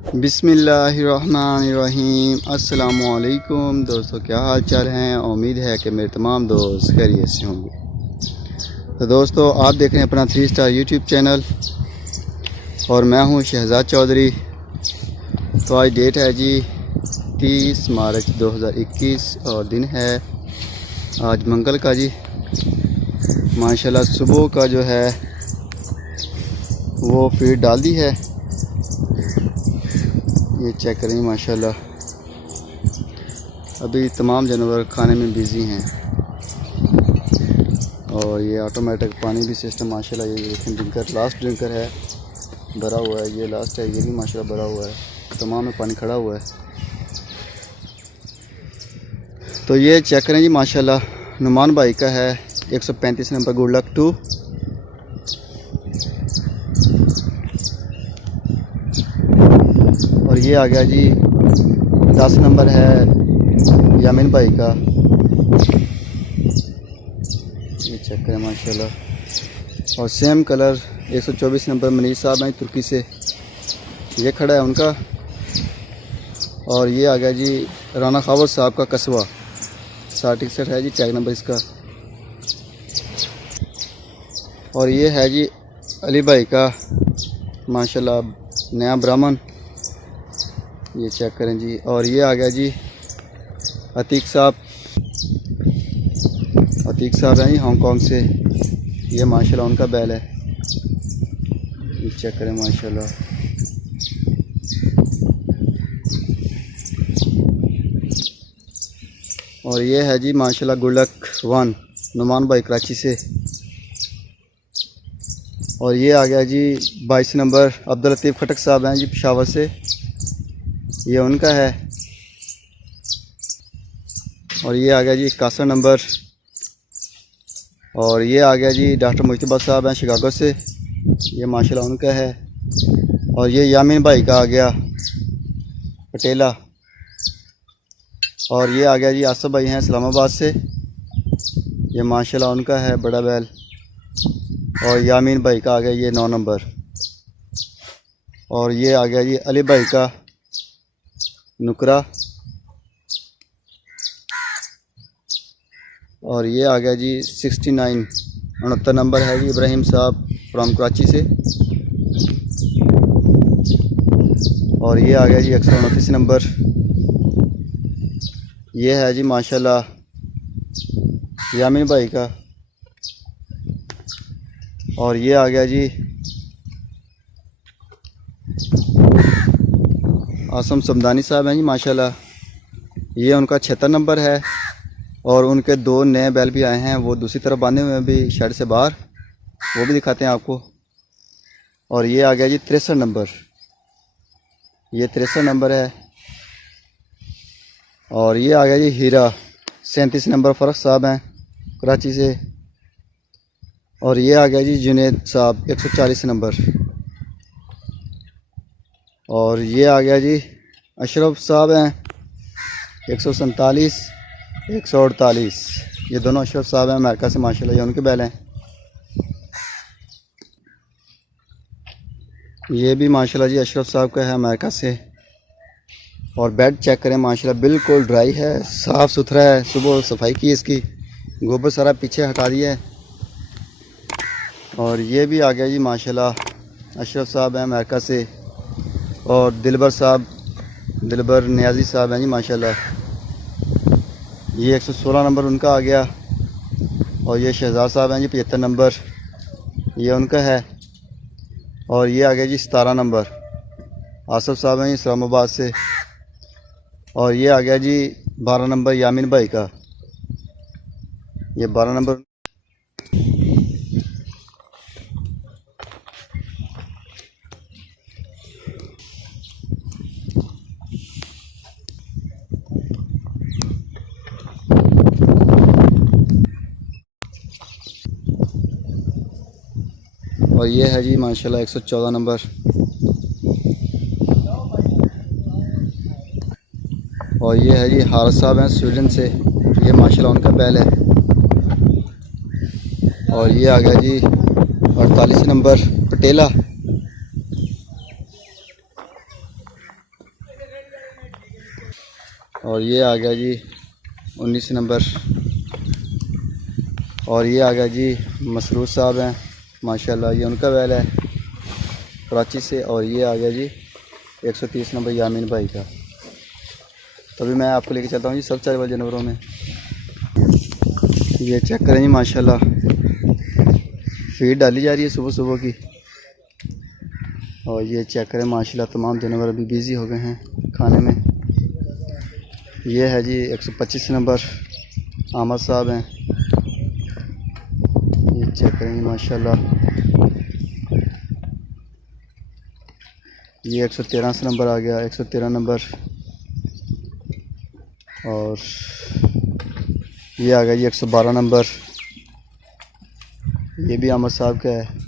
बिस्मिल्लाहिर्रहमानिर्रहीम। अस्सलामुअलैकुम दोस्तों, क्या हाल चाल हैं। उम्मीद है कि मेरे तमाम दोस्त खैरियत से होंगे। तो दोस्तों, आप देख रहे हैं अपना 3 स्टार यूट्यूब चैनल और मैं हूं शहजाद चौधरी। तो आज डेट है जी 30 मार्च 2021 और दिन है आज मंगल का जी। माशाल्लाह सुबह का जो है वो फीड डाल दी है, ये चेक करें। माशाल्लाह अभी तमाम जानवर खाने में बिज़ी हैं और ये ऑटोमेटिक पानी भी सिस्टम माशाल्लाह। ये देखें, ड्रिंकर लास्ट ड्रिंकर है, भरा हुआ है। ये लास्ट है, ये भी माशाल्लाह भरा हुआ है। तमाम में पानी खड़ा हुआ है। तो ये चेक करें जी माशाल्लाह, नुमान भाई का है 135 नंबर गुड लक 2। और ये आ गया जी 10 नंबर है यामिन भाई का। ये चेक करें माशाल्लाह। और सेम कलर 124 नंबर मनीष साहब हैं तुर्की से, ये खड़ा है उनका। और ये आ गया जी राना खावर साहब का कस्बा 6061 है जी टैग नंबर इसका। और ये है जी अली भाई का माशाल्लाह नया ब्राह्मण, ये चेक करें जी। और ये आ गया जी अतीक साहब हैं जी हांगकांग से, ये माशाल्लाह उनका बैल है। ये चेक करें माशाल्लाह। और ये है जी माशाल्लाह गुड लक 1 नुमान भाई कराची से। और ये आ गया जी 22 नंबर अब्दुल लतीफ़ खटक साहब हैं जी पेशावर से, ये उनका है। और ये आ गया जी 61 नंबर। और ये आ गया जी डॉक्टर मुश्तबा साहब हैं शिकागो से, ये माशाल्लाह उनका है। और ये यामिन भाई का आ गया पटेला। और ये आ गया जी आसफ भाई हैं इस्लामाबाद से, ये माशाल्लाह उनका है बड़ा बैल। और यामीन भाई का आ गया ये 9 नंबर। और ये आ गया जी अली भाई का नुकरा। और ये आ गया जी 69 नंबर है जी इब्राहिम साहब फ्राम कराची से। और ये आ गया जी 129 नंबर, ये है जी माशाल्लाह यामिन भाई का। और ये आ गया जी आसम समदानी साहब हैं जी माशाल्लाह, ये उनका 76 नंबर है। और उनके 2 नए बैल भी आए हैं, वो दूसरी तरफ बांधे हुए हैं अभी शेड से बाहर, वो भी दिखाते हैं आपको। और ये आ गया जी 63 नंबर, ये 63 नंबर है। और ये आ गया जी हीरा 37 नंबर फ़रख साहब हैं कराची से। और ये आ गया जी जुनेद साहब 140 नंबर। और ये आ गया जी अशरफ साहब हैं 147 148, ये दोनों अशरफ साहब हैं अमेरिका से माशाल्लाह, ये उनके बैल हैं। ये भी माशाल्लाह जी अशरफ साहब का है अमेरिका से। और बेड चेक करें माशाल्लाह बिल्कुल ड्राई है, साफ़ सुथरा है। सुबह सफाई की इसकी, गोबर सारा पीछे हटा दिया है। और ये भी आ गया जी माशाल्लाह अशरफ साहब हैं अमेरिका से। और दिलबर नियाजी साहब हैं जी माशाल्लाह, ये 116 नंबर उनका आ गया। और ये शहजाद साहब हैं जी 75 नंबर, ये उनका है। और ये आ गया जी 17 नंबर आसफ साहब हैं जी इस्लामाबाद से। और ये आ गया जी 12 नंबर यामिन भाई का, ये 12 नंबर। और ये है जी माशाल्लाह 114 नंबर। और ये है जी हारिस साहब हैं स्वीडन से, ये माशाल्लाह उनका बैल है। और ये आ गया जी 48 नंबर पटेला। और ये आ गया जी 19 नंबर। और ये आ गया जी मसरूर साहब हैं माशाल्लाह, ये उनका बैल है कराची से। और ये आ गया जी 130 नंबर यामीन भाई का। तो अभी मैं आपको लेके चलता हूँ जी सब चारे वाले जानवरों में। ये चेक करें जी माशाल्लाह, फीड डाली जा रही है सुबह सुबह की। और ये चेक करें माशाल्लाह, तमाम जानवर अभी बिज़ी हो गए हैं खाने में। ये है जी 125 नंबर आमद साहब हैं। ये चेक करें जी माशाल्लाह, ये 113 नंबर आ गया, 113 नंबर। और ये आ गया जी 112 नंबर, ये भी आमद साहब का है।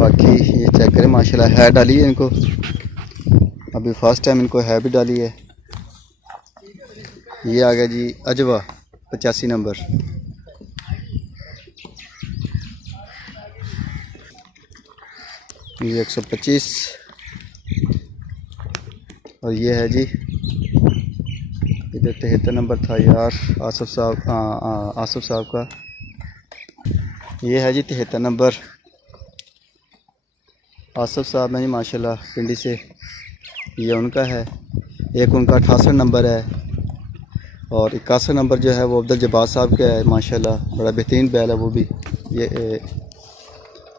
बाकी ये चेक करें माशाल्लाह, है डाली है इनको, अभी फर्स्ट टाइम इनको है भी डाली है। ये आ गया जी अजवा 85 नंबर। ये 125। और ये है जी इधर 73 नंबर था यार आसिफ साहब का। ये है जी 73 नंबर आसिफ साहब हैं जी माशाल्लाह पिंडी से, ये उनका है। एक उनका 68 नंबर है और 81 नंबर जो है वो अब्दुल जब्बार साहब का है माशाल्लाह, बड़ा बेहतरीन बैल है वो भी। ये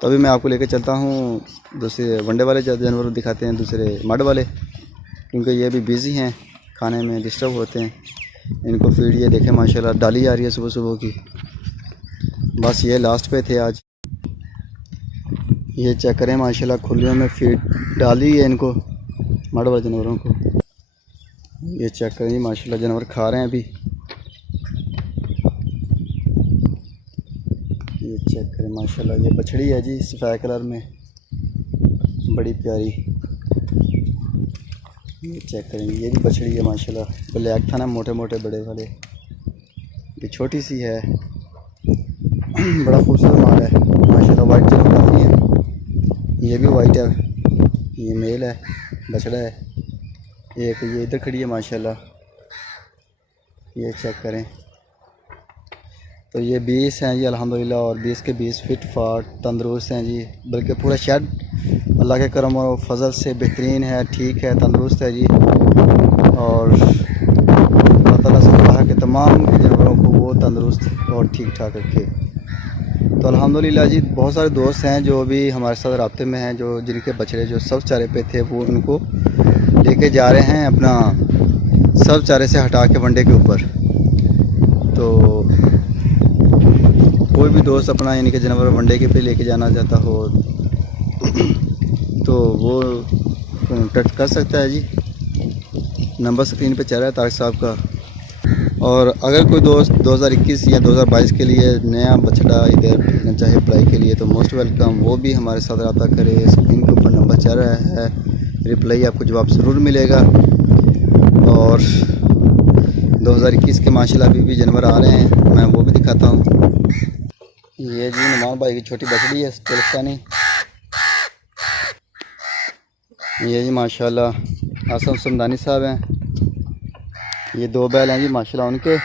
तो अभी मैं आपको लेकर चलता हूँ दूसरे वनडे वाले जानवर दिखाते हैं, दूसरे मड वाले, क्योंकि ये भी बिज़ी हैं खाने में, डिस्टर्ब होते हैं। इनको फीड ये देखें माशाल्लाह डाली जा रही है सुबह सुबह की। बस ये लास्ट पे थे आज। ये चेक करें माशाल्लाह, खुलियों में फीड डाली है इनको मड वाले जानवरों को। ये चेक करें माशाल्लाह, जानवर खा रहे हैं अभी। ये चेक करें माशाल्लाह, ये बछड़ी है जी सफ़ेद कलर में, बड़ी प्यारी। ये चेक करें, ये भी बछड़ी है माशाल्लाह, ब्लैक था ना मोटे मोटे बड़े वाले, ये छोटी सी है। बड़ा खूबसूरत माल है माशाल्लाह, वाइट जानवर काफ़ी है। ये भी वाइट है, ये मेल है, बछड़ा है। एक ये इधर खड़ी है माशाल्लाह, ये चेक करें। तो ये 20 हैं जी अल्हम्दुलिल्लाह, और 20 के 20 फिट फाट तंदुरुस्त हैं जी, बल्कि पूरा शेड अल्लाह के करम और फजल से बेहतरीन है, ठीक है, तंदुरुस्त है जी। और अल्लाह ताला से दुआ है कि तमाम जानवरों को वो तंदुरुस्त और ठीक ठाक रखे। तो अल्हम्दुलिल्लाह जी, बहुत सारे दोस्त हैं जो भी हमारे साथ राब्ते में हैं, जो जिनके बछड़े जो सब चारे पे थे वो उनको लेके जा रहे हैं अपना सब चारे से हटा के वनडे के ऊपर। तो कोई भी दोस्त अपना यानी कि जानवर वनडे के पे लेके जाना चाहता हो तो वो कॉन्टेक्ट कर सकता है जी, नंबर स्क्रीन पे चल रहा है तारिक साहब का। और अगर कोई दोस्त 2021 या 2022 के लिए नया बछड़ा इधर भेजना चाहे अप्लाई के लिए तो मोस्ट वेलकम, वो भी हमारे साथ रब्ता करे। स्क्रीन के ऊपर नंबर चल रहा है, रिप्लाई आपको जवाब ज़रूर मिलेगा। और 2021 के माशाल्लाह अभी भी जानवर आ रहे हैं, मैं वो भी दिखाता हूँ। ये जी नुमान भाई की छोटी बछड़ी है तिलस्तानी। ये जी माशाल्लाह आसम समदानी साहब हैं, ये 2 बैल हैं जी माशाल्लाह उनके,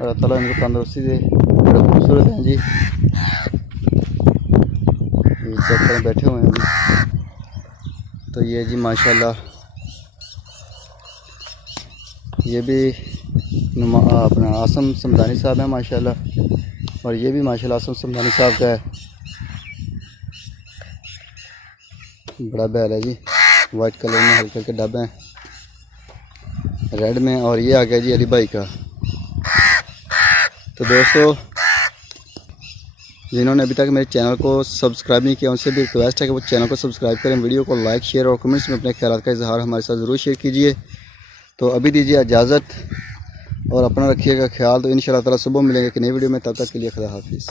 अल्लाह ताला इनको तंदुरुस्ती दे, बड़े खूबसूरत हैं जी। ये चेक करें बैठे हुए हैं अभी। तो ये जी माशाल्लाह ये भी अपना आसम समदानी साहब हैं माशाल्लाह, और ये भी माशाल्लाह आसम समदानी साहब का है, बड़ा बैल है जी, वाइट कलर में हल्के हल्के डब हैं रेड में। और ये आ गया जी अली भाई का। तो दोस्तों, जिन्होंने अभी तक मेरे चैनल को सब्सक्राइब नहीं किया उनसे भी रिक्वेस्ट है कि वो चैनल को सब्सक्राइब करें, वीडियो को लाइक शेयर और कमेंट्स में अपने ख्याल का इजहार हमारे साथ ज़रूर शेयर कीजिए। तो अभी दीजिए इजाज़त और अपना रखिएगा ख्याल। तो इंशाअल्लाह ताला सुबह मिलेंगे कि नई वीडियो में, तब तक के लिए खुदा हाफिज़।